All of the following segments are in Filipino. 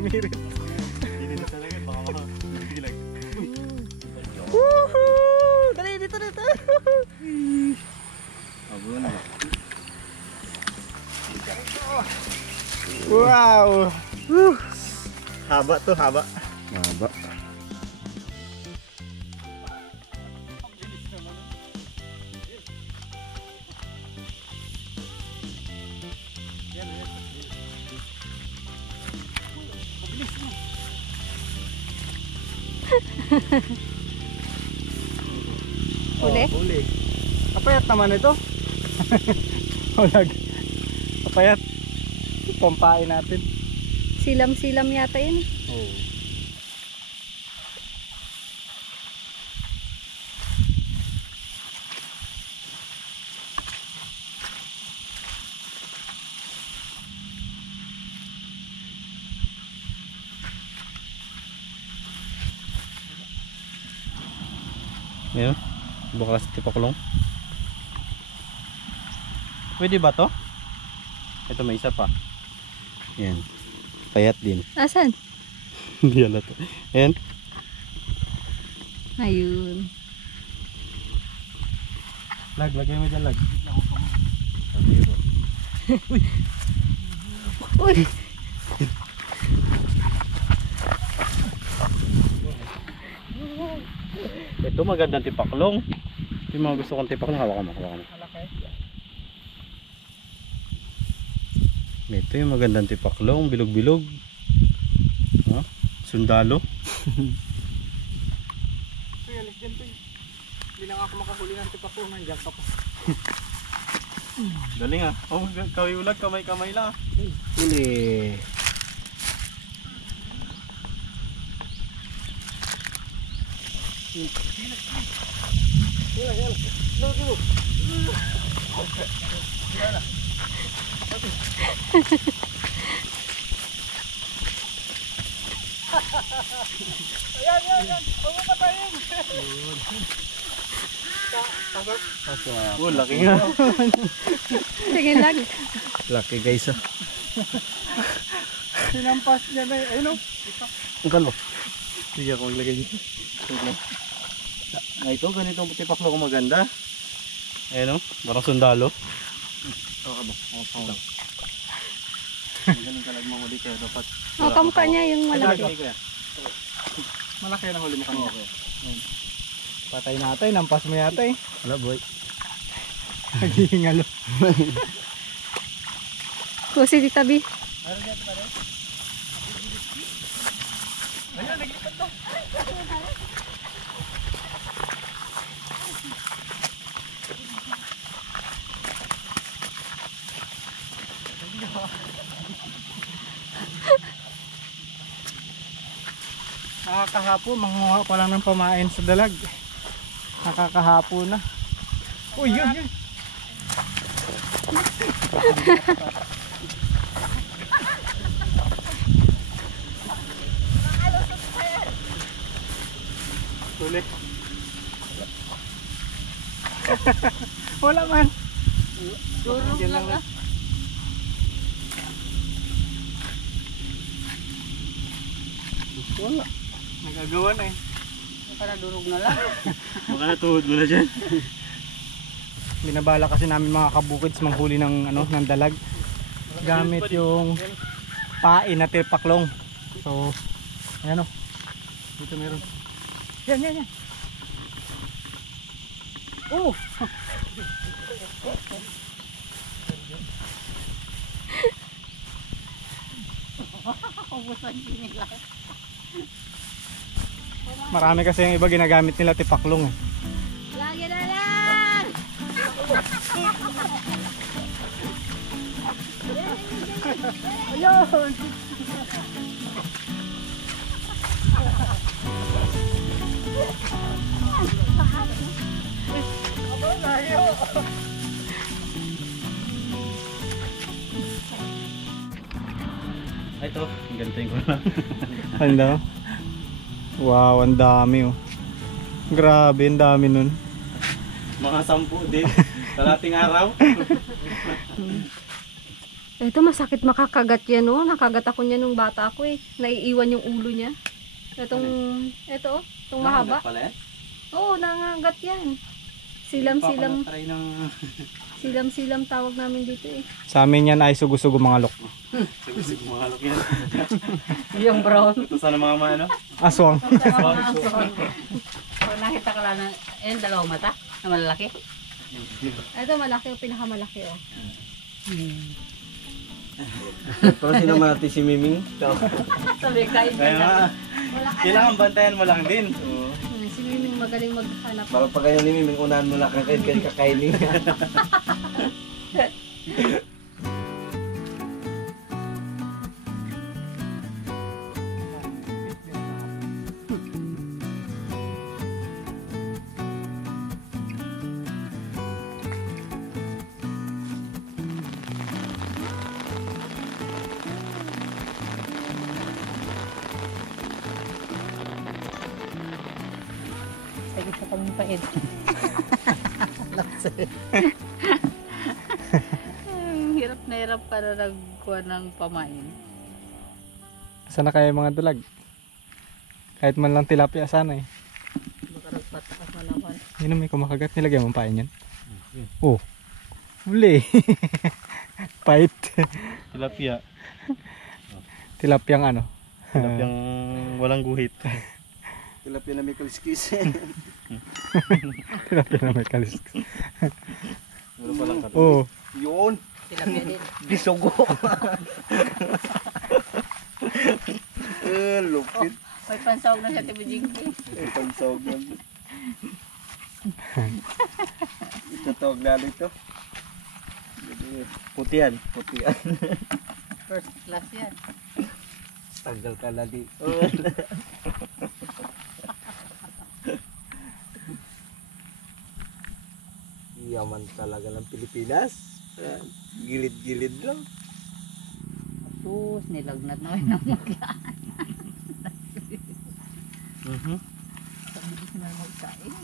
sumirit. Hindi na talaga, baka makabilag. Woohoo! Dali, dito, dito. Abon. Wow! Woo! Haba to, haba. Haba. Uli? Uli. Kapayat naman ito. Hulag. Kapayat. Pampain natin. Silam-silam yata yun. Oh. Ayan, bukas tipakulong. Pwede ba to? Ito may isa pa. Ayan, payat din. Asan? Hindi ala to. Ayan. Ayun. Lag, lagay mo dyan, lag. Uy! Ito magandang tipaklong. Yung mga gusto kong tipaklong, hawakan mo, hawakan mo. Ito yung magandang tipaklong, bilog-bilog. Huh? Sundalo. Ito, alis dyan to. Hindi lang ako makahuli ng tipak ko. Nandiyan ka pa. Galing ah. Oh, kawiulag, kamay-kamay lang ah. Huli. Ayan. Huwag mo patayin. Oh, laki nga. Sige lang. Laki guys ah. Sinampas niya na. Ayun o. Ang kalbo. Sige ako maglagay dito. Na ito, ganito ang tipaklong ko maganda. Ayan o, parang sundalo. Okay ba? Okay. Magaling ka nagmamuli kayo dapat. O, kamukha niya yung malaki. Malaki na huli mo kanina. Okay. Patay natin. Nampas mo yata eh. Wala boy. Nagihingalo. Kusi di tabi. Meron dito pa rin? Ayun, naglipat na. Nakakahapo, manguha pa lang ng pamain sa dalag. Nakakahapo na. Uy, yun. Huli. Wala man. Durog lang ah. Wala. Nagagawa na eh. Para durog na lang. Baka natuhod mo na dyan. Binabala kasi namin mga kabukids manghuli ng ng dalag. Gamit yung pain na tipaklong. So, ayan o. Dito meron. Yan. Oh! Marami kasi yung iba ginagamit nila tipaklong eh. Lagi na lang! Ayun! Ito, ganito ko lang. Ano? Wow, ang dami oh. Grabe, ang dami nun. Mga 10 din. Kalating araw. Ito masakit makakagat yan, no? Nakagat ako niya nung bata ako eh. Naiiwan yung ulo niya. Itong mahaba. Pala yan? Oo, nangagat yan. Silam-silam. Try ng... Silam-silam tawag namin dito eh. Sa amin yan ay sugo-sugo mga lok. Sige, mga halok yan. Yung brown. Ito sana mga ano? Aswang. Pag nakita ka lang ng dalawang mata na malalaki. Ito malaki, o pinakamalaki oh. Pero sinamati si Miming. Sabi kain Kaya nga, kailangan bantayan mo lang din. Si Miming magaling maghanap. Para pag ganyan ni Miming, unahan mo lang kakainin. Sige sa pagpaid. Hirap na hirap para nagkuha ng pamain. Sana kaya mga dalag? Kahit man lang tilapia sana eh. Makaragpat ka sa malawan. Yun na may kumakagat. Nilagyan mo pain yan. Oh. Huli. Pait. Tilapia. Tilapiang ano. Tilapiyang walang guhit. Tilapia na may kaliskis. Tilapia na may kalis. Wala palang kato. Oh. Yun. Tilapia din. Bisugo. Lupit. May pansawag na siya Tibo Jinky. Pansawag yan. Ito tawag lalo ito. Putian. Putian. First class yan. Tagal ka lagi. Yaman talaga ng Pilipinas. Gilid-gilid lang. Tapos nilagnat na kayo ng maglaan. Sabis na magkain.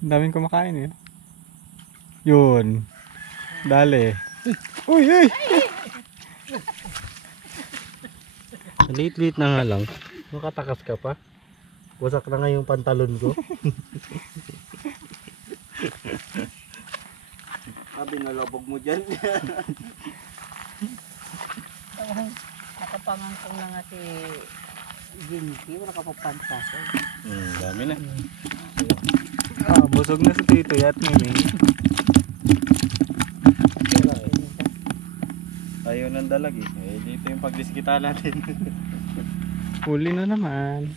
Ang daming kumakain eh. Yun. Dali. Uy, uy! Liit-liit na nga lang. Makatakas ka pa. Wasak na nga yung pantalon ko. Sabi nalabog mo dyan. Nakapangangkong na nga si Jinky. Wala ka pa pansaso. Dami na. Ah, busog na si Tito at Miming. Ayaw ng dalag eh. Dito yung pagdiskita natin. Huli na naman.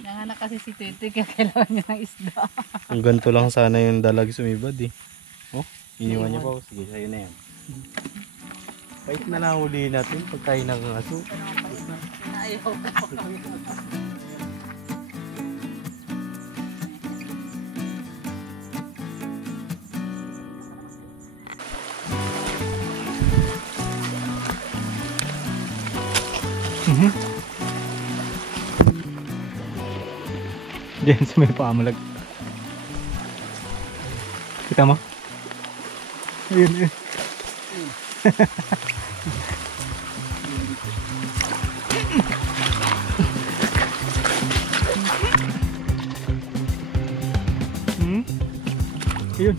Nanganak kasi si Tito kaya kailangan niya ng isda. Kung ganito lang sana yung dalag sumibad eh. Oh, iniwan niya pa. Sige, sa'yo na yan. Pait na lang huliin natin pagkain ng aso. Ayaw ko. Diyan sa may pamalag. Kita mo? Ayun, ayun. Ayun.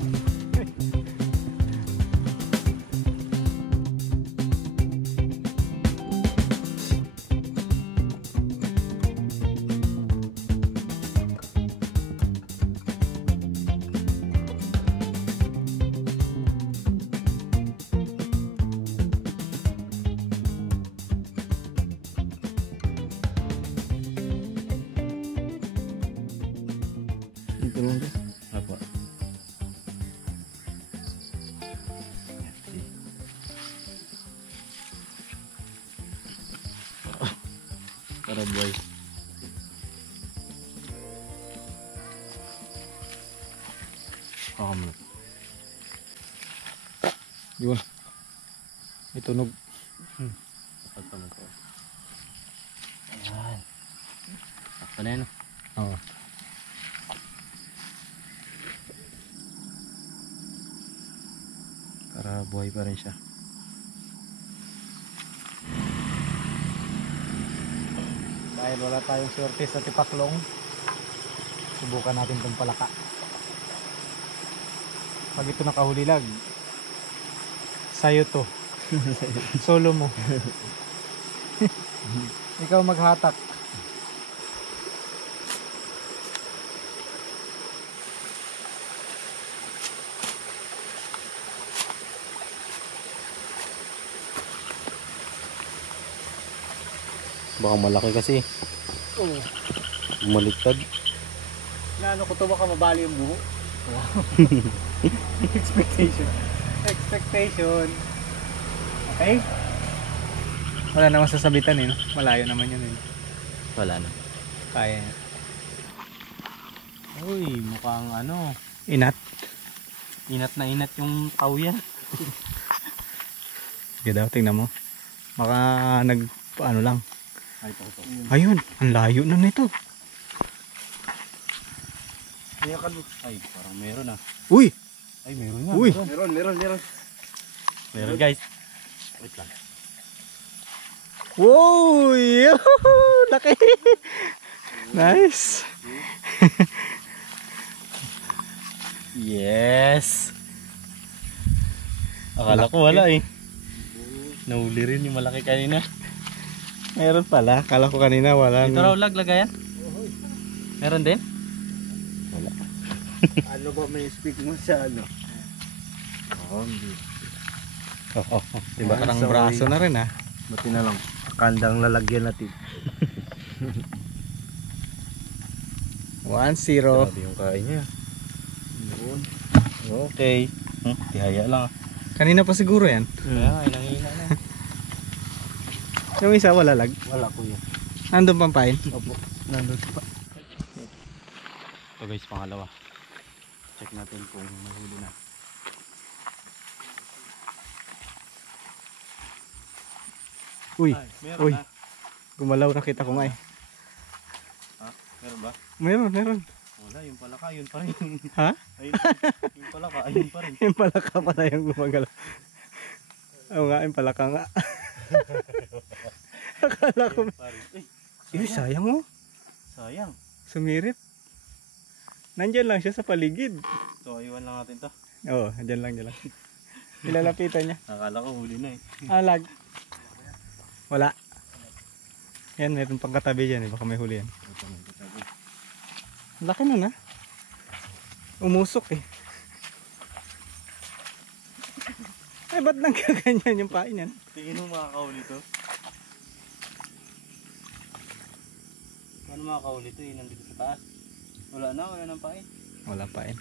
Ito lang ba? Apa? Para boy. Yun. May tunog. Pagtama ko. Ayan. Sakto na yan. Oo. Nakabuhay pa rin siya. Dahil wala tayong swerte sa tipaklong, subukan natin itong palaka. Pag ito nakahulilag, sa'yo to. Solo mo. Ikaw maghatak. Baka malaki kasi. Oh. Bumaliktad. Naano ko to, baka mabali yung buho. Wow. Expectation. Okay? Wala namang sasabitan eh, no? Malayo naman yun eh. Wala na. Kaya. Uy, mukhang ano. Inat. Inat na inat yung kauyan. Sige daw, tingnan mo. Baka ano lang. Ay, ito. Ayun, ang layo na nito. Ay, parang meron ah. Uy! Ay, meron nga. Uy! Meron. Meron guys. Wait lang. Wow! Laki! Nice! Yes! Akala ko wala eh. Nahuli rin yung malaki kanina. Meron pala. Kala ko kanina wala. Dito raw lagayan? Meron din? Ano ba may speak mo sa ano? Diba? Parang Sorry. braso na rin ah. Buti na lang. Kandang lalagyan natin. 1-0. Grabe yung kain niya. Okay. Tihaya lang ah. Kanina pa siguro yan. Kaya nga, inangina na. Yung isa wala lag. Wala kuya. Nandun pampain. Opo. Nandun pa. Ito guys, pangalawa. Check natin kung mahuli na. Uy, Ay, meron uy. na. Gumalaw na kita ko nga eh. Ha? Meron ba? Meron. Wala, yung palaka, yun pa rin. Ha? Ayun, yung palaka, ayun pa rin. Yung palaka pa tayong gumagalaw. Oo nga, yung palaka nga. Akala ko. Ayun pa rin. Eh, sayang oh. Sayang. Sumirit. Nandyan lang siya sa paligid. So, iwan lang natin to. Oo, dyan lang. Ilalapitan niya. Akala ko huli na eh. Lag. Wala. Yan, meron pang katabi dyan eh. Baka may huli yan. Laki nun ah. Umusok eh. Ay, ba't nang kaganyan yung pain yan? Tingin mo makakahuli to? Paano makakahuli to eh? Nandito sa taas. Wala nang pain. Wala pain.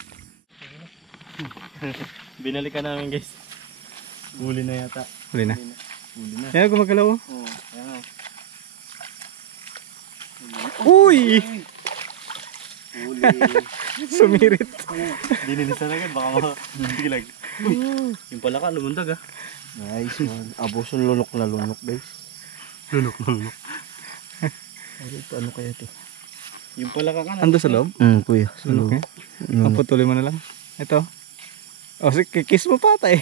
Binalikan namin guys. Huli na yata. Huli na. Huli na. Yan, gumagalaw oh. Oo, ayan o. Uy! Huli. Sumirit. Dinilisan na yan, baka mabilag. Yung pala ka, lumundag ah. Nice man. Abos yung lunok na lunok guys. Lunok. Ano kaya ito? Yung pala ka Ando sa loob? Kuya. Lunok eh. Ang putuli mo na lang. Ito. O, sige, kiss mo pa tayo.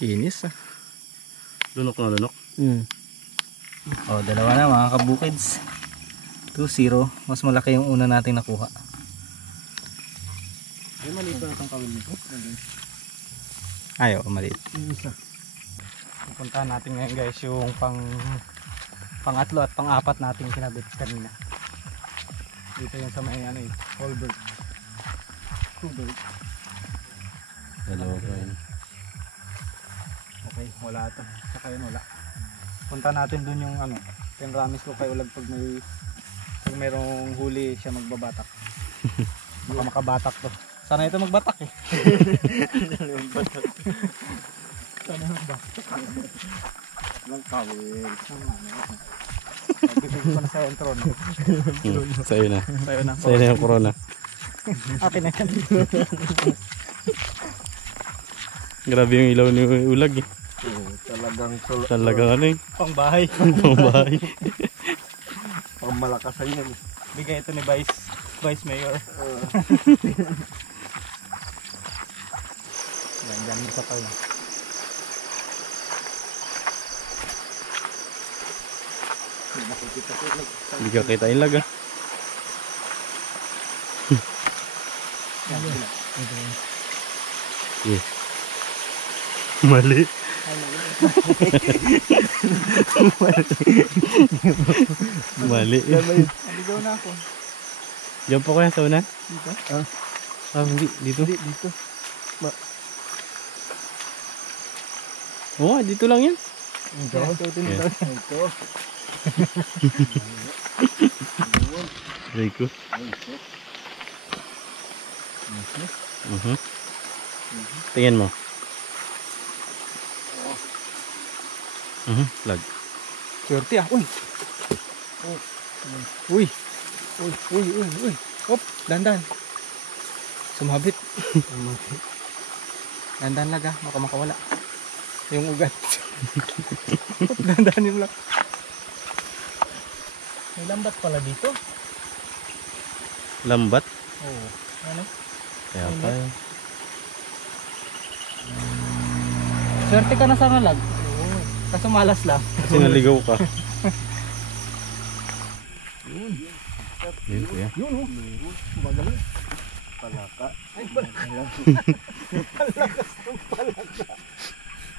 Kinis ah. Lunok na lunok. O, dalawa na mga kabukids. 2-0. Mas malaki yung una nating nakuha. Ay, maliit pa itong kawin nito. Ayaw, maliit. Yung isa. Pupuntahan natin ngayon guys yung pangatlo at pang-apat nating kinabit kanina. Dito yung sa may ano eh, Colbert. Dalawa pa yun. Okay, wala ito. Saka yun wala. Punta natin dun yung ano, Penramis ko kay Ulag pag mayroong huli siya magbabatak. Baka makabatak to. Sana ito magbatak eh. Sana magbatak. Lang kawin. Bigay ko na sa intro no. Sa'yo na. Sa'yo na. Sa'yo na yung corona. Akin na yan. Grabe yung ilaw ni Ulag eh. Talagang Talagang ano eh. Pang bahay. Pambahay. pamalakasan yan. Bigay ito ni Vice Mayor. Yan, dyan sa pala. Nakikita ko lang. Hindi ka kita ilag ah. Yan, sila. Yes. Mali. Mali. Naligaw na ako. Diyan po kaya sa una? Dito? Hindi. Dito. Dito. Oo, dito lang yan. Ito. Yeah. Ito. Rico. Tingin mo. Lag. Swerte ah. Uy. Uy. Uy. Hop, dandan. Sumabit. Dandan lag ah, baka makawala. Yung ugat. Hop, dandan yung lag. May lambat pala dito. Lambat. Oo. Ano? Kaya pa yun. Swerte ka na sa nalag. Oo. Kaso malas lang. Kasi naligaw ka. Yun kuya. Yun oh. Magaling. Palaka. Ay, palaka.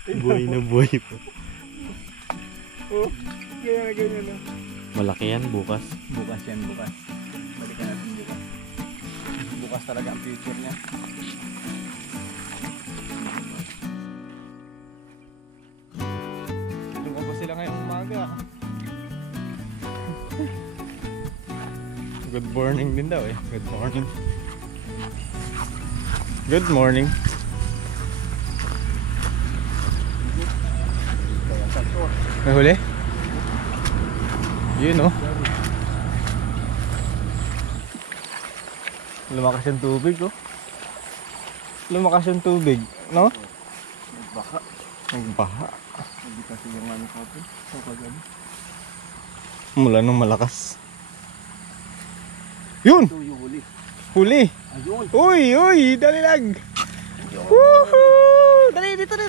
Buhay na buhay po. Oh, ganyan na. Malaki yan bukas. Bukas yan, bukas. Balikan natin bukas. Bukas talaga ang future niya. Lumabas sila ngayong umaga. Good morning din daw eh. Good morning. Good morning. May huli? Yun oh. Lumakas yung tubig oh. Lumakas yung tubig, no? Baka. Nagbaha. Hindi kasi yung ano ko ito. Sa kagabi. Mula nung malakas. Yun! Ito yung huli. Huli! Ayun. Uy! Dali lang! Woohoo! Dali dito!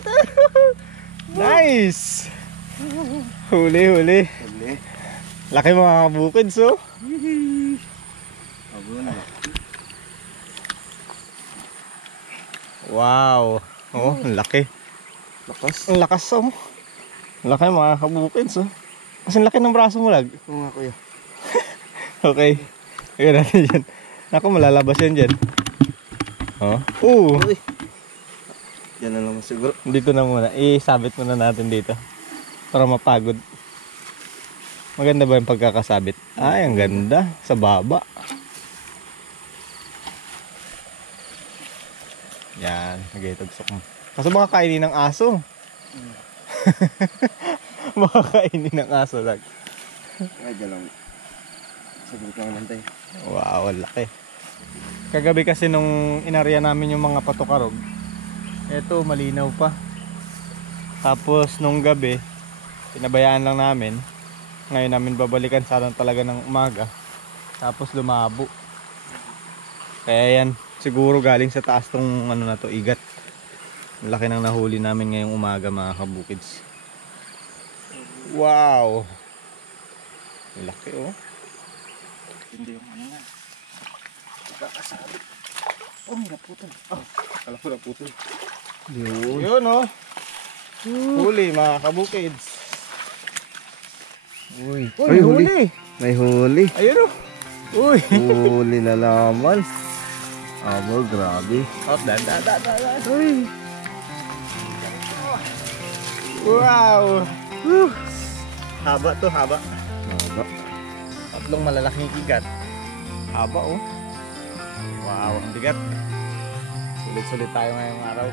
Nice! Huli! Huli. Laki mga kabukids oh. Abon. Wow! Oh, ang laki. Lakas. Ang lakas oh. Ang laki mga kabukids oh. Kasi laki ng braso mo lag. Oo nga kuya. Okay. Tignan natin yan. Naku, malalabas yan dyan. Oh. Uy. Yan na naman siguro. Dito na muna. Isabit muna natin dito. Para mapagod. Maganda ba yung pagkakasabit? Ay, ang ganda. Sa baba. Yan. Nagaytugsok mo. Kaso baka kainin ng aso. Baka kainin ng aso lag. Ay, dyan lang. Saglit lang naman tayo. Wow, laki. Kagabi kasi nung inarya namin yung mga patukarog, eto malinaw pa. Tapos nung gabi, pinabayaan lang namin. Ngayon namin babalikan sana talaga ng umaga. Tapos lumabo. Kaya yan, siguro galing sa taas tong ano na to, igat. Laki ng nahuli namin ngayong umaga mga kabukids. Wow! Laki oh. Hindi yung ano nga. Pagkakasabit. Oh, may naputol. Oh, kala ko naputol. Yun. Yun oh. Huli mga kabukids. Uy. Uy, Ay, huli. May huli. Ayun oh. Uy. Huli na naman. Abo, grabe. Oh, da. Uy. Wow. Haba to, haba. Haba. Tatlong malalaking igat. Haba oh. Wow, ang bigat. Sulit-sulit tayo ngayong araw.